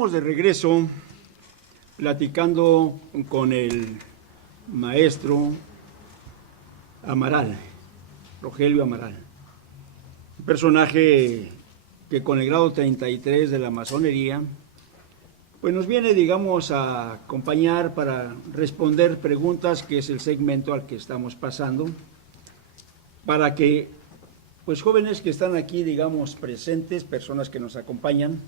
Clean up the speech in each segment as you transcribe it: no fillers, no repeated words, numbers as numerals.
estamos de regreso platicando con el maestro Amaral, Rogelio Amaral, un personaje que con el grado 33 de la masonería, pues nos viene, digamos, a acompañar para responder preguntas, que es el segmento al que estamos pasando, para que, pues, jóvenes que están aquí, digamos, presentes, personas que nos acompañan,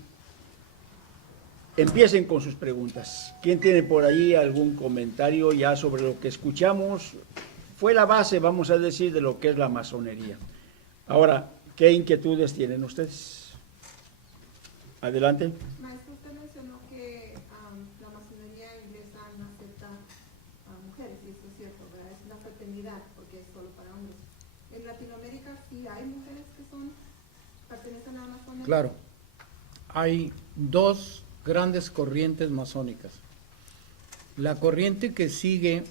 empiecen con sus preguntas. ¿Quién tiene por ahí algún comentario ya sobre lo que escuchamos? Fue la base, vamos a decir, de lo que es la masonería. Ahora, ¿qué inquietudes tienen ustedes? Adelante. Maestro, usted mencionó que la masonería inglesa no acepta a mujeres, y eso es cierto, ¿verdad? Es una fraternidad, porque es solo para hombres. ¿En Latinoamérica sí hay mujeres que pertenecen a la masonería? Claro, hay dos grandes corrientes masónicas. La corriente que sigue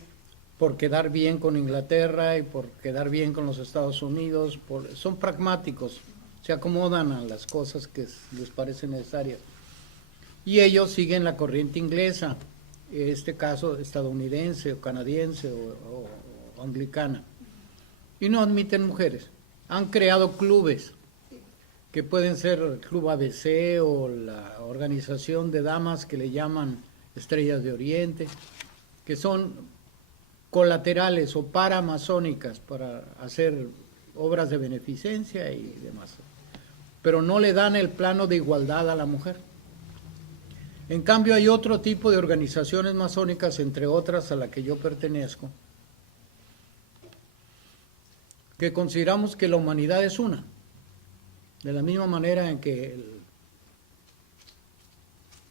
por quedar bien con Inglaterra y por quedar bien con los Estados Unidos, son pragmáticos, se acomodan a las cosas que les parecen necesarias. Y ellos siguen la corriente inglesa, en este caso estadounidense o canadiense o anglicana, y no admiten mujeres. Han creado clubes, que pueden ser el Club ABC o la organización de damas que le llaman Estrellas de Oriente, que son colaterales o paramasónicas para hacer obras de beneficencia y demás, pero no le dan el plano de igualdad a la mujer. En cambio, hay otro tipo de organizaciones masónicas, entre otras a la que yo pertenezco, que consideramos que la humanidad es una, de la misma manera en que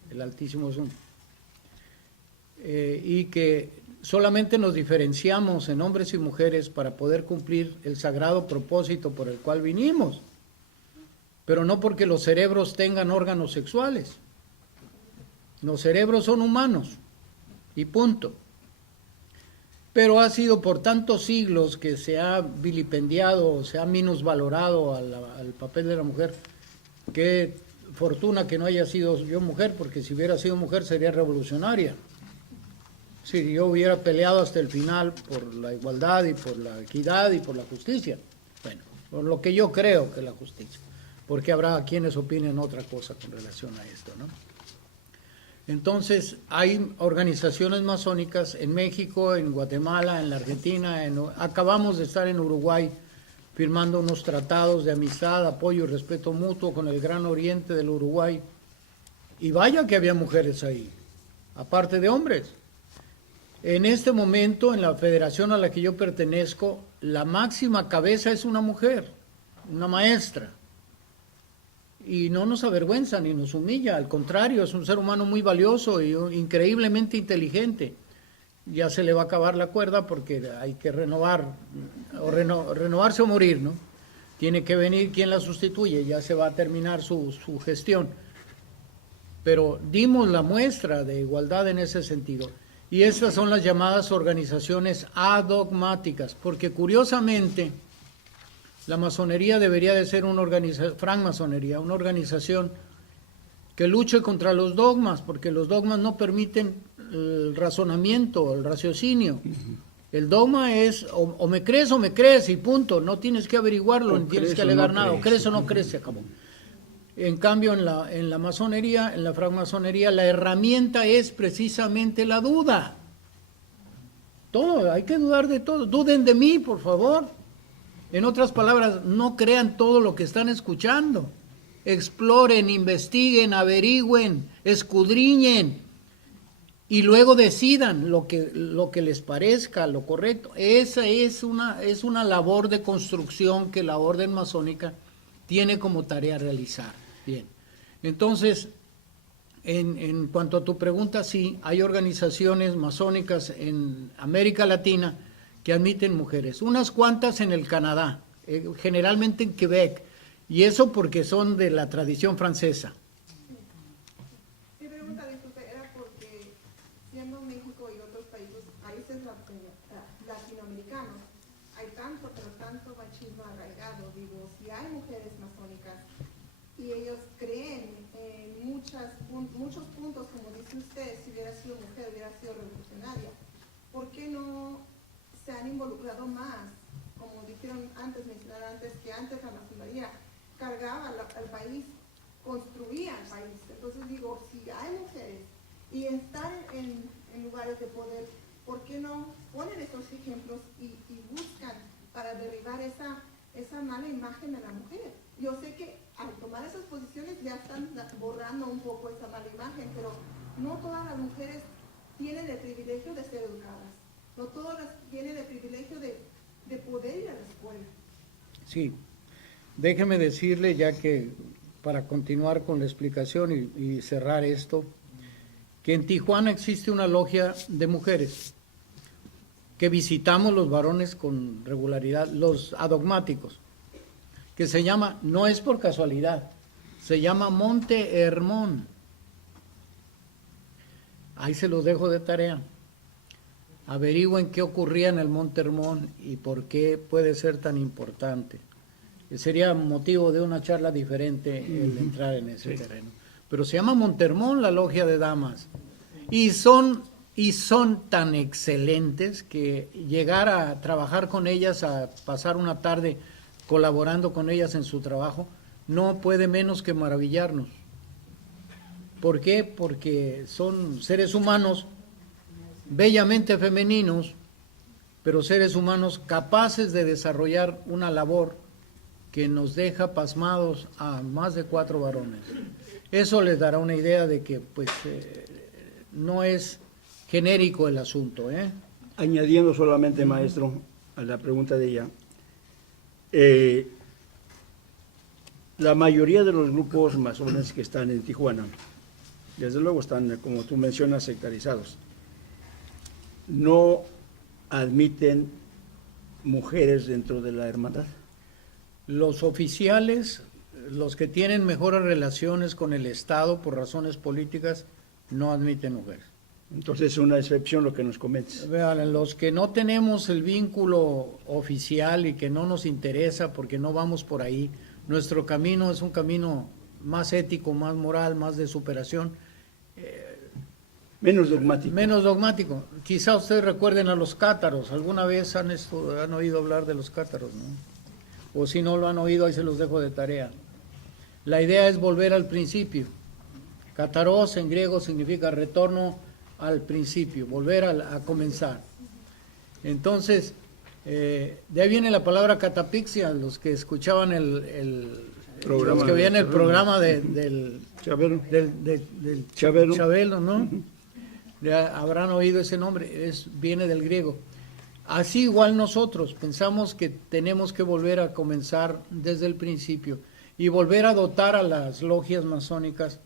el Altísimo es uno, y que solamente nos diferenciamos en hombres y mujeres para poder cumplir el sagrado propósito por el cual vinimos, pero no porque los cerebros tengan órganos sexuales. Los cerebros son humanos y punto. Pero ha sido por tantos siglos que se ha vilipendiado, se ha minusvalorado al papel de la mujer. Qué fortuna que no haya sido yo mujer, porque si hubiera sido mujer sería revolucionaria. Si yo hubiera peleado hasta el final por la igualdad y por la equidad y por la justicia. Bueno, por lo que yo creo que es la justicia, porque habrá quienes opinen otra cosa con relación a esto, ¿no? Entonces, hay organizaciones masónicas en México, en Guatemala, en la Argentina, acabamos de estar en Uruguay firmando unos tratados de amistad, apoyo y respeto mutuo con el Gran Oriente del Uruguay, y vaya que había mujeres ahí, aparte de hombres. En este momento, en la federación a la que yo pertenezco, la máxima cabeza es una mujer, una maestra. Y no nos avergüenza ni nos humilla, al contrario, es un ser humano muy valioso y increíblemente inteligente. Ya se le va a acabar la cuerda porque hay que renovar, o renovarse o morir, ¿no? Tiene que venir quien la sustituye, ya se va a terminar su gestión. Pero dimos la muestra de igualdad en ese sentido. Y estas son las llamadas organizaciones adogmáticas, porque curiosamente la masonería debería de ser una organización, francmasonería, una organización que luche contra los dogmas, porque los dogmas no permiten el razonamiento, el raciocinio. El dogma es o me crees y punto, no tienes que averiguarlo, no tienes que alegar nada, o crees o no crees, se acabó. En cambio, en la masonería, en la francmasonería, la herramienta es precisamente la duda. Todo, hay que dudar de todo. Duden de mí, por favor. En otras palabras, no crean todo lo que están escuchando. Exploren, investiguen, averigüen, escudriñen y luego decidan lo que les parezca lo correcto. Esa es una labor de construcción que la orden masónica tiene como tarea realizar. Bien, entonces, en cuanto a tu pregunta, sí, hay organizaciones masónicas en América Latina que admiten mujeres, unas cuantas en el Canadá, generalmente en Quebec, y eso porque son de la tradición francesa. Mi pregunta, disculpe, era porque siendo México y otros países latinoamericanos, hay tanto, pero tanto machismo arraigado, digo, si hay mujeres masónicas y ellos creen en muchos puntos, como dice usted, si hubiera sido mujer hubiera sido revolucionaria. ¿Por qué no se han involucrado más? Como dijeron antes, mencionaron antes, que antes la masonería cargaba al país, construía el país. Entonces digo, si hay mujeres y están en lugares de poder, ¿por qué no ponen estos ejemplos y buscan para derribar esa mala imagen de la mujer? Yo sé que al tomar esas posiciones ya están borrando un poco esa mala imagen, pero no todas las mujeres tienen el privilegio de ser educadas, no todas tienen el privilegio de poder ir a la escuela. Sí, déjeme decirle, ya que para continuar con la explicación y cerrar esto, que en Tijuana existe una logia de mujeres que visitamos los varones con regularidad, los adogmáticos, que se llama, no es por casualidad, se llama Monte Hermón. Ahí se los dejo de tarea. Averigüen qué ocurría en el Monte Hermón y por qué puede ser tan importante. Sería motivo de una charla diferente el entrar en ese terreno. Pero se llama Monte Hermón la logia de damas. Y son tan excelentes que llegar a trabajar con ellas, a pasar una tarde colaborando con ellas en su trabajo, no puede menos que maravillarnos. ¿Por qué? Porque son seres humanos bellamente femeninos, pero seres humanos capaces de desarrollar una labor que nos deja pasmados a más de 4 varones. Eso les dará una idea de que pues no es genérico el asunto. Añadiendo solamente, maestro, a la pregunta de ella, la mayoría de los grupos masones que están en Tijuana, desde luego están, como tú mencionas, sectarizados. No admiten mujeres dentro de la hermandad. Los oficiales, los que tienen mejores relaciones con el Estado por razones políticas, no admiten mujeres. Entonces es una excepción lo que nos comentas. Vean, los que no tenemos el vínculo oficial y que no nos interesa porque no vamos por ahí, nuestro camino es un camino más ético, más moral, más de superación. Menos dogmático. Menos dogmático. Quizá ustedes recuerden a los cátaros. ¿Alguna vez han oído hablar de los cátaros, no? O si no lo han oído, ahí se los dejo de tarea. La idea es volver al principio. Cátaros en griego significa retorno al principio, volver a comenzar. Entonces, de ahí viene la palabra catapixia, los que escuchaban los que veían el programa del Chabelo, ¿no? Ya habrán oído ese nombre, viene del griego. Así igual nosotros pensamos que tenemos que volver a comenzar desde el principio y volver a dotar a las logias masónicas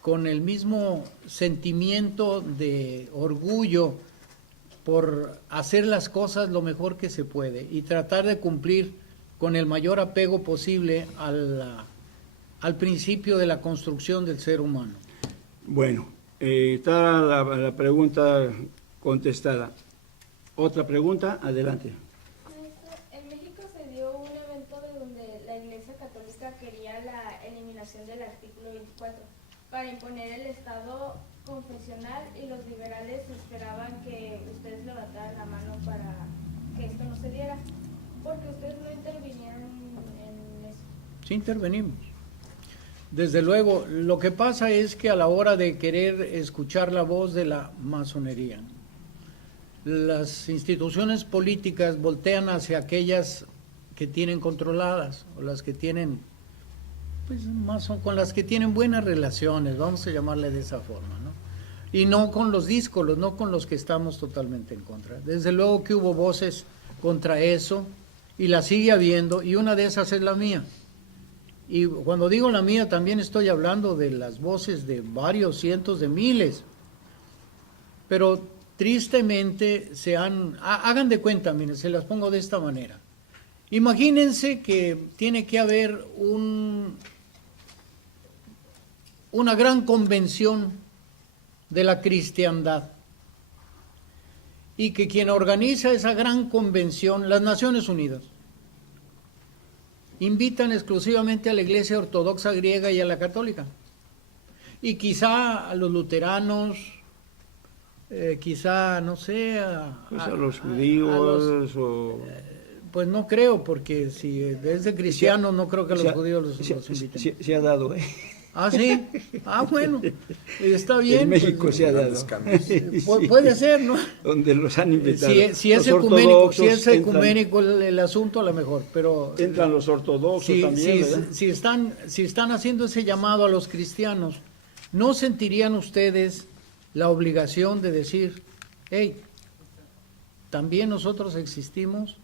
con el mismo sentimiento de orgullo por hacer las cosas lo mejor que se puede y tratar de cumplir con el mayor apego posible al principio de la construcción del ser humano. Bueno, está la pregunta contestada. ¿Otra pregunta? Adelante. En México se dio un evento de donde la Iglesia Católica quería la eliminación del artículo 24 para imponer el Estado confesional y los liberales esperaban que ustedes levantaran la mano para que esto no se diera. Porque ustedes no intervinieron en eso. Sí intervenimos. Desde luego, lo que pasa es que a la hora de querer escuchar la voz de la masonería, las instituciones políticas voltean hacia aquellas que tienen controladas o las que tienen, pues más con las que tienen buenas relaciones, vamos a llamarle de esa forma, ¿no? Y no con los díscolos, no con los que estamos totalmente en contra. Desde luego que hubo voces contra eso y la sigue habiendo, y una de esas es la mía. Y cuando digo la mía también estoy hablando de las voces de varios cientos de miles, pero tristemente hagan de cuenta, miren, se las pongo de esta manera. Imagínense que tiene que haber una gran convención de la cristiandad y que quien organiza esa gran convención, las Naciones Unidas, invitan exclusivamente a la Iglesia Ortodoxa griega y a la católica. Y quizá a los luteranos, quizá, no sé, Pues a los judíos o... pues no creo, porque si es de cristianos, no creo que a los judíos los inviten. Se ha dado, ¿eh? Ah, sí. Ah, bueno. Está bien. En México pues, se ha dado. Sí. Puede ser, ¿no? Donde los han invitado. Si es Los ecuménico, si ortodoxos es ecuménico el asunto, a lo mejor, pero Entran los ortodoxos también, ¿verdad? si están haciendo ese llamado a los cristianos, ¿no sentirían ustedes la obligación de decir, hey, también nosotros existimos?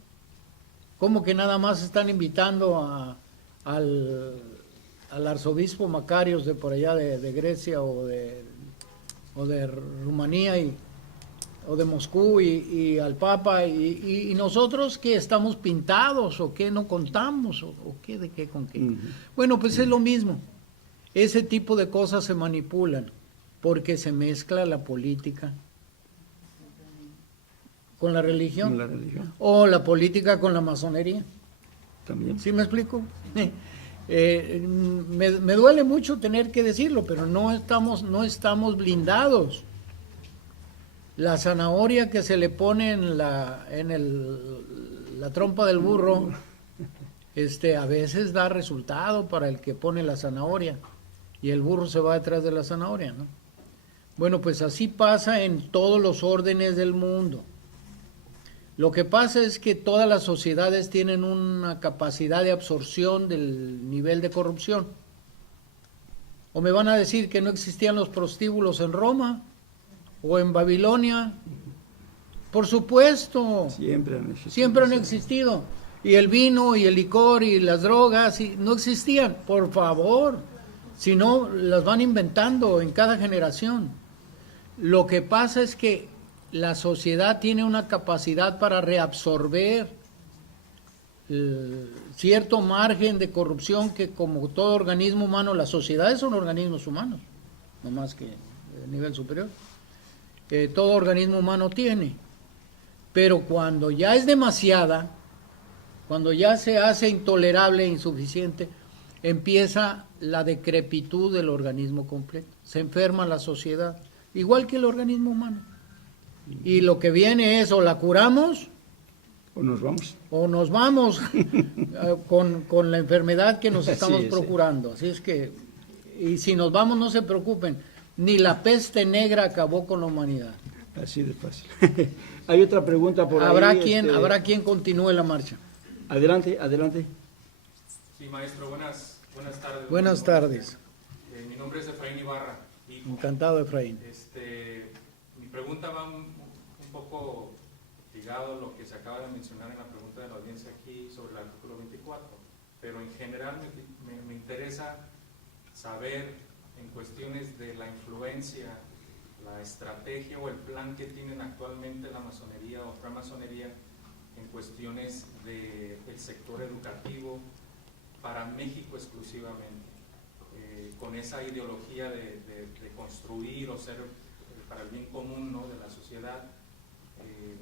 ¿Cómo que nada más están invitando al arzobispo Macarios de por allá de Grecia o de Rumanía o de Moscú y al Papa y nosotros que estamos pintados o que no contamos o qué de qué con qué? Bueno, pues es lo mismo. Ese tipo de cosas se manipulan porque se mezcla la política con la religión, Con la religión o la política con la masonería. también. ¿Sí me explico? Me duele mucho tener que decirlo, pero no estamos blindados. La zanahoria que se le pone en la trompa del burro, a veces da resultado para el que pone la zanahoria y el burro se va detrás de la zanahoria, ¿no? Bueno, pues así pasa en todos los órdenes del mundo. Lo que pasa es que todas las sociedades tienen una capacidad de absorción del nivel de corrupción. O me van a decir que no existían los prostíbulos en Roma o en Babilonia. Por supuesto. Siempre han existido. Y el vino y el licor y las drogas no existían. Por favor. Si no, las van inventando en cada generación. Lo que pasa es que la sociedad tiene una capacidad para reabsorber cierto margen de corrupción que, como todo organismo humano, las sociedades son organismos humanos, no más que de nivel superior, todo organismo humano tiene. Pero cuando ya es demasiada, cuando ya se hace intolerable e insuficiente, empieza la decrepitud del organismo completo, se enferma la sociedad, igual que el organismo humano. Y lo que viene es o la curamos o nos vamos con la enfermedad que nos estamos procurando. Sí. Así es que, y si nos vamos, no se preocupen, ni la peste negra acabó con la humanidad. Así de fácil. Hay otra pregunta por habrá ahí. Habrá quien continúe la marcha. Adelante. Sí, maestro, buenas tardes. Buenas tardes. Mi nombre es Efraín Ibarra. Hijo. Encantado, Efraín. Mi pregunta va un poco ligado a lo que se acaba de mencionar en la pregunta de la audiencia aquí sobre el artículo 24, pero en general me interesa saber en cuestiones de la influencia, la estrategia o el plan que tienen actualmente la masonería o francmasonería en cuestiones del sector educativo para México exclusivamente, con esa ideología de construir o ser para el bien común, ¿no?, de la sociedad,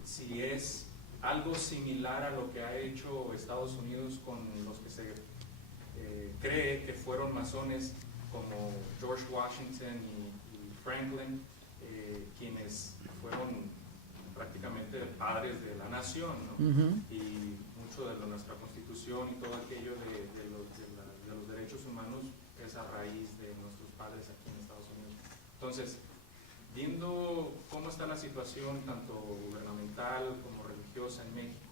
si es algo similar a lo que ha hecho Estados Unidos con los que se cree que fueron masones como George Washington y Franklin, quienes fueron prácticamente padres de la nación, ¿no? Y mucho de nuestra constitución y todo aquello de los derechos humanos es a raíz de nuestros padres aquí en Estados Unidos. Entonces, viendo cómo está la situación tanto gubernamental como religiosa en México,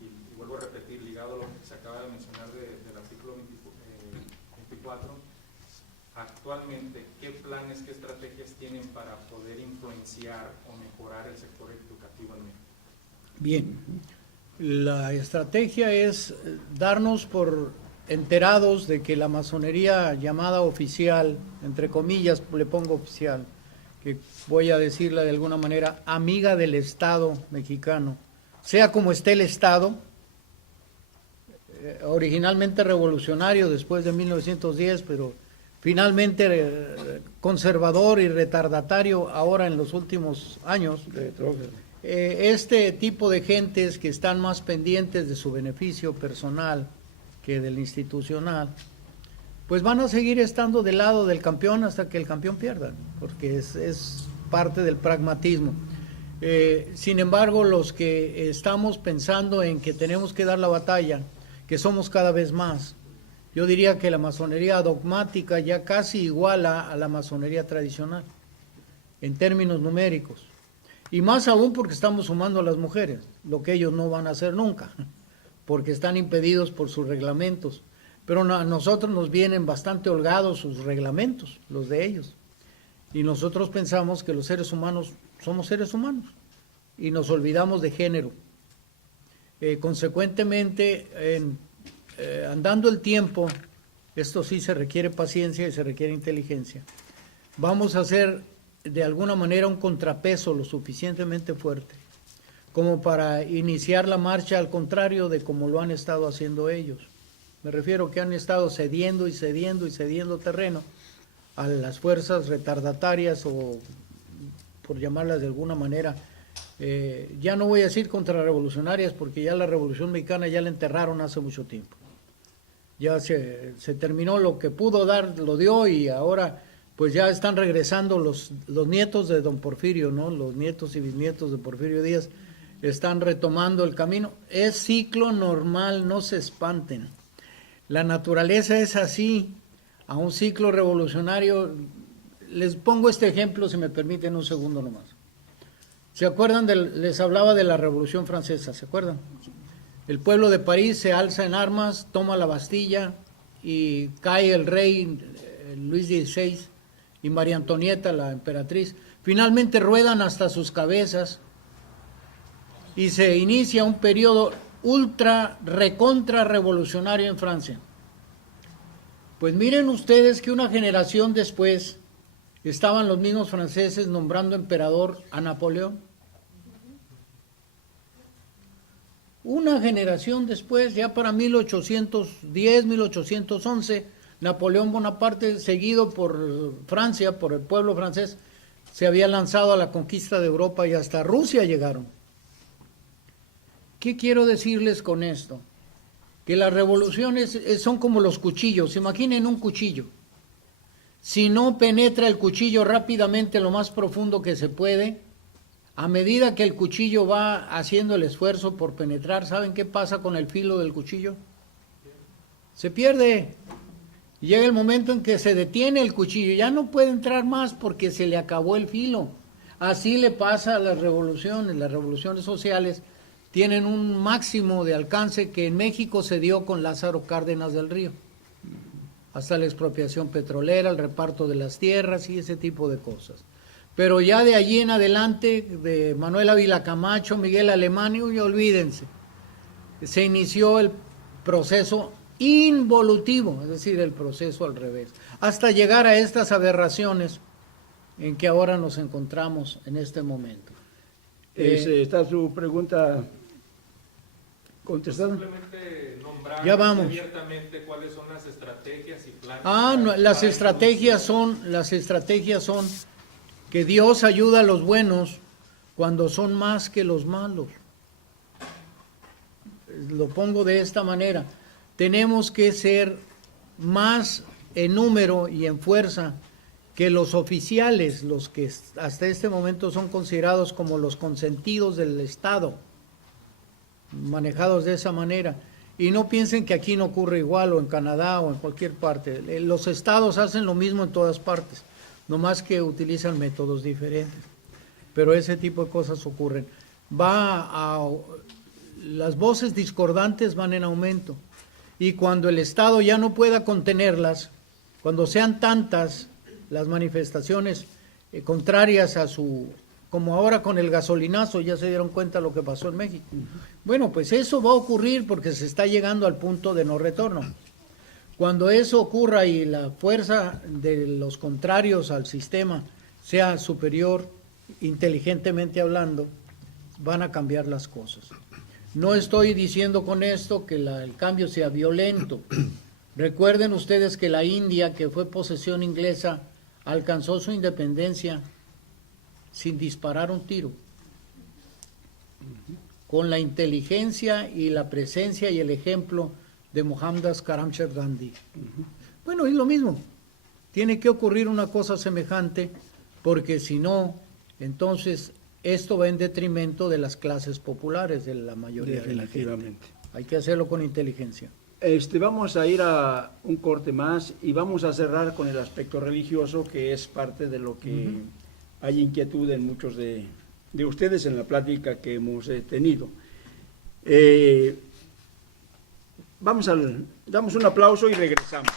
y vuelvo a repetir, ligado a lo que se acaba de mencionar del artículo 24, actualmente, ¿qué planes, qué estrategias tienen para poder influenciar o mejorar el sector educativo en México? Bien, la estrategia es darnos por enterados de que la masonería llamada oficial, entre comillas le pongo oficial, que voy a decirla de alguna manera, amiga del Estado mexicano, sea como esté el Estado, originalmente revolucionario después de 1910, pero finalmente conservador y retardatario ahora en los últimos años. Este tipo de gentes que están más pendientes de su beneficio personal que del institucional, pues van a seguir estando del lado del campeón hasta que el campeón pierda, porque es parte del pragmatismo. Sin embargo, los que estamos pensando en que tenemos que dar la batalla, que somos cada vez más, yo diría que la masonería dogmática ya casi iguala a la masonería tradicional, en términos numéricos. Y más aún porque estamos sumando a las mujeres, lo que ellos no van a hacer nunca, porque están impedidos por sus reglamentos. Pero a nosotros nos vienen bastante holgados sus reglamentos, los de ellos. Y nosotros pensamos que los seres humanos somos seres humanos y nos olvidamos de género. Consecuentemente, andando el tiempo, esto sí se requiere paciencia y se requiere inteligencia, vamos a hacer de alguna manera un contrapeso lo suficientemente fuerte como para iniciar la marcha al contrario de como lo han estado haciendo ellos. Me refiero que han estado cediendo y cediendo y cediendo terreno a las fuerzas retardatarias o, por llamarlas de alguna manera, ya no voy a decir contrarrevolucionarias porque ya la Revolución Mexicana ya la enterraron hace mucho tiempo. Ya se terminó lo que pudo dar, lo dio y ahora pues ya están regresando los nietos de don Porfirio, ¿no? Los nietos y bisnietos de Porfirio Díaz están retomando el camino. Es ciclo normal, no se espanten. La naturaleza es así, a un ciclo revolucionario. Les pongo este ejemplo, si me permiten un segundo nomás. ¿Se acuerdan? Les hablaba de la Revolución Francesa, ¿se acuerdan? El pueblo de París se alza en armas, toma la Bastilla y cae el rey Luis XVI y María Antonieta, la emperatriz. Finalmente ruedan hasta sus cabezas y se inicia un periodo ultra, recontra revolucionario en Francia. Pues miren ustedes que una generación después estaban los mismos franceses nombrando emperador a Napoleón. Una generación después, ya para 1810, 1811, Napoleón Bonaparte, seguido por Francia, por el pueblo francés, se había lanzado a la conquista de Europa y hasta Rusia llegaron. ¿Qué quiero decirles con esto? Que las revoluciones son como los cuchillos. Imaginen un cuchillo. Si no penetra el cuchillo rápidamente en lo más profundo que se puede, a medida que el cuchillo va haciendo el esfuerzo por penetrar, ¿saben qué pasa con el filo del cuchillo? Se pierde. Llega el momento en que se detiene el cuchillo, ya no puede entrar más porque se le acabó el filo. Así le pasa a las revoluciones sociales tienen un máximo de alcance que en México se dio con Lázaro Cárdenas del Río, hasta la expropiación petrolera, el reparto de las tierras y ese tipo de cosas. Pero ya de allí en adelante, de Manuel Ávila Camacho, Miguel Alemán, y olvídense, se inició el proceso involutivo, es decir, el proceso al revés, hasta llegar a estas aberraciones en que ahora nos encontramos en este momento. ¿Está su pregunta contestada? Simplemente nombrar Ya vamos. abiertamente cuáles son las estrategias y planes. No, las estrategias son que Dios ayuda a los buenos cuando son más que los malos. Lo pongo de esta manera. Tenemos que ser más en número y en fuerza que los oficiales, los que hasta este momento son considerados como los consentidos del Estado, manejados de esa manera. Y no piensen que aquí no ocurre igual, o en Canadá, o en cualquier parte. Los estados hacen lo mismo en todas partes, nomás que utilizan métodos diferentes. Pero ese tipo de cosas ocurren. Las voces discordantes van en aumento. Y cuando el Estado ya no pueda contenerlas, cuando sean tantas las manifestaciones contrarias a como ahora con el gasolinazo, ya se dieron cuenta lo que pasó en México. Bueno, pues eso va a ocurrir porque se está llegando al punto de no retorno. Cuando eso ocurra y la fuerza de los contrarios al sistema sea superior, inteligentemente hablando, van a cambiar las cosas. No estoy diciendo con esto que el cambio sea violento. Recuerden ustedes que la India, que fue posesión inglesa, alcanzó su independencia sin disparar un tiro, con la inteligencia y la presencia y el ejemplo de Mohandas Karamchand Gandhi. Bueno, es lo mismo. Tiene que ocurrir una cosa semejante, porque si no, entonces esto va en detrimento de las clases populares, de la mayoría de la gente. Definitivamente. Hay que hacerlo con inteligencia. Vamos a ir a un corte más y vamos a cerrar con el aspecto religioso, que es parte de lo que hay inquietud en muchos de ustedes en la plática que hemos tenido. Damos un aplauso y regresamos.